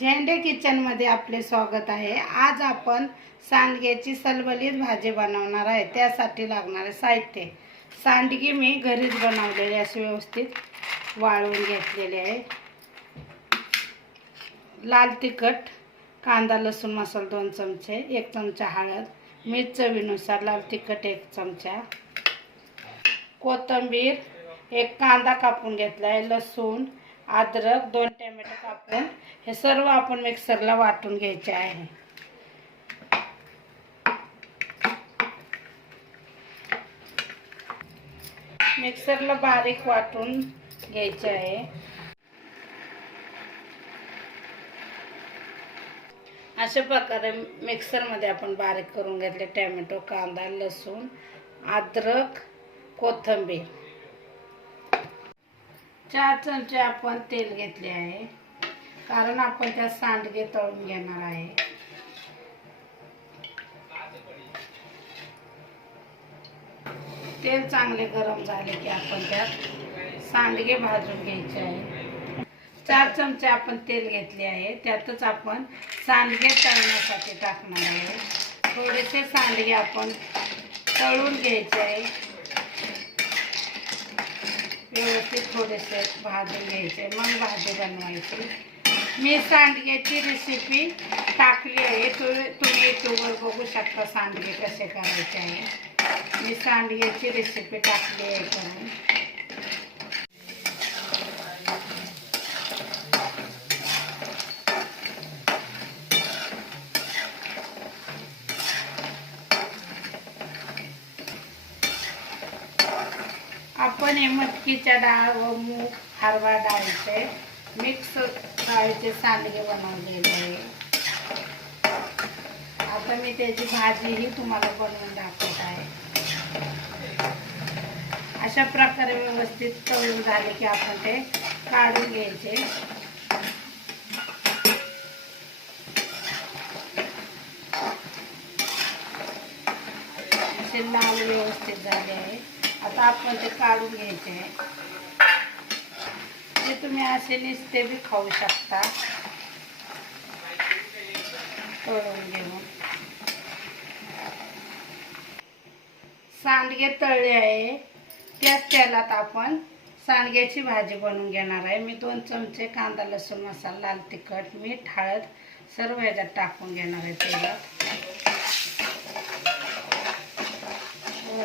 झेंडे किचनमध्ये आपले स्वागत आहे. आज आपण सांडग्याची सलबलीत भाजी बनवणार आहे. त्यासाठी लागणारे साहित्य. सांडगी मी घरीच बनवलेले असे व्यवस्थित वाळवून घेतलेले आहे. लाल तिखट कांदा लसूण मसाला दोन चमचे एक चमचा हळद मीठ चवीनुसार लाल तिखट एक चमचा. कोथिंबीर एक कांदा कापून घेतला आहे लसूण अद्रक दोन टोमॅटो कापून हे सर्व आपण मिक्सरला वाटून घ्यायचे आहे. मिक्सरला बारीक वाटून घ्यायचे आहे. अशा प्रकारे मिक्सरमध्ये आपण बारीक करून घेतले टॅमॅटो कांदा लसूण अद्रक कोथिंबीर. चार चमचे आपण तेल घेतले आहे. कारण आपण त्यात सांडगे तळून घेणार आहे. तेल चांगले गरम झाले की आपण त्यात सांडगे भाजून घ्यायचे आहे. चार चमचे आपण तेल घेतले आहे. त्यातच आपण सांडगे तळण्यासाठी टाकणार आहे. थोडेसे सांडगे आपण तळून घ्यायचे आहे व्यवस्थित थोडेसे भाजून घ्यायचे मग भाजी बनवायची. मी सांडग्याची रेसिपी टाकली आहे. तु तुम्ही यूट्यूबवर बघू शकता सांडगे कसे करायचे आहे. मी सांडग्याची रेसिपी टाकली आहे करून आपण हे मटकीच्या डाळ व मूग हरवा डाळीचे मिक्स डाळीचे सांडगे बनवलेले आहे. आता मी त्याची भाजीही तुम्हाला बनवून दाखवत आहे. अशा प्रकारे व्यवस्थित तळून झाले की आपण ते काढून घ्यायचे. असे लाल व्यवस्थित झाले आहे. आता आपण ते काढून घ्यायचे ते तुम्ही असे निसते बी खाऊ शकता. तळून घेऊन. सांडगे तळले आहे. त्याच तेलात आपण सांडग्याची भाजी बनवून घेणार आहे. मी दोन चमचे कांदा लसूण मसाला लाल तिखट मीठ हळद सर्व ह्याच्यात टाकून घेणार आहे तेलात.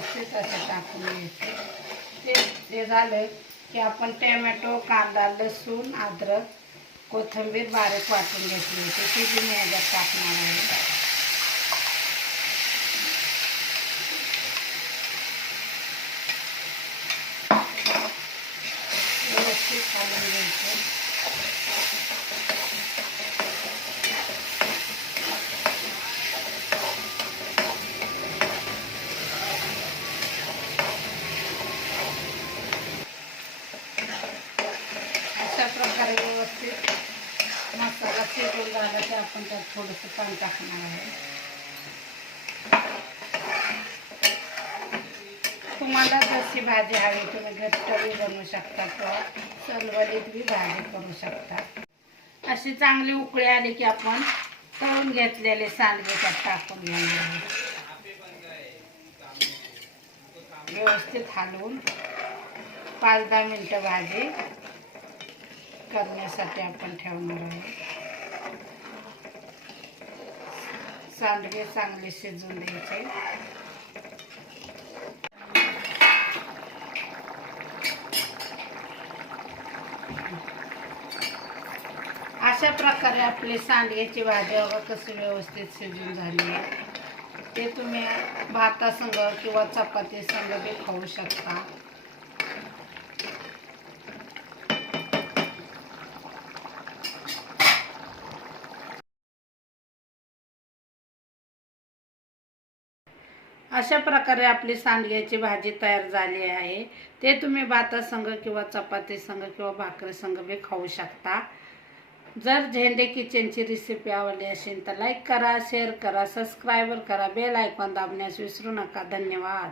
व्यवस्थित असं टाकून घ्यायचं ते ते झालं की आपण टोमॅटो कांदा लसूण अद्रक कोथिंबीर बारीक वाटून घेतली होती. ती बी मी ह्याच्यात टाकणार आहे व्यवस्थित घालून घ्यायचं अशा प्रकारे व्यवस्थित तेल झालं की आपण त्यात थोडंसं पाणी टाकणार आहे. तुम्हाला जशी भाजी हवी तुम्ही घट्टही बनवू शकता किंवा सलवलीत बी भाजी करू शकता. अशी चांगली उकळी आली की आपण तळून घेतलेले सांडगे त्यात टाकून घेणार व्यवस्थित हलवून पाच दहा मिनटं भाजी करण्यासाठी आपण ठेवणार आहोत. सांडगे चांगले शिजून द्यायचे. अशा प्रकारे आपली सांडग्याची भाजी बघा कशी व्यवस्थित शिजून झाली आहे. ते तुम्ही भातासंग किंवा चपाती संग बी खाऊ शकता. अशा प्रकारे आपली सांडग्याची भाजी तयार झाली आहे. ते तुम्ही भातासंग किंवा चपाती संग किंवा भाकरी संग बी खाऊ शकता. जर झेंडे किचनची रेसिपी आवडली असेल तर लाईक करा शेअर करा सबस्क्राईबर करा. बेल आयकॉन दाबण्यास विसरू नका. धन्यवाद.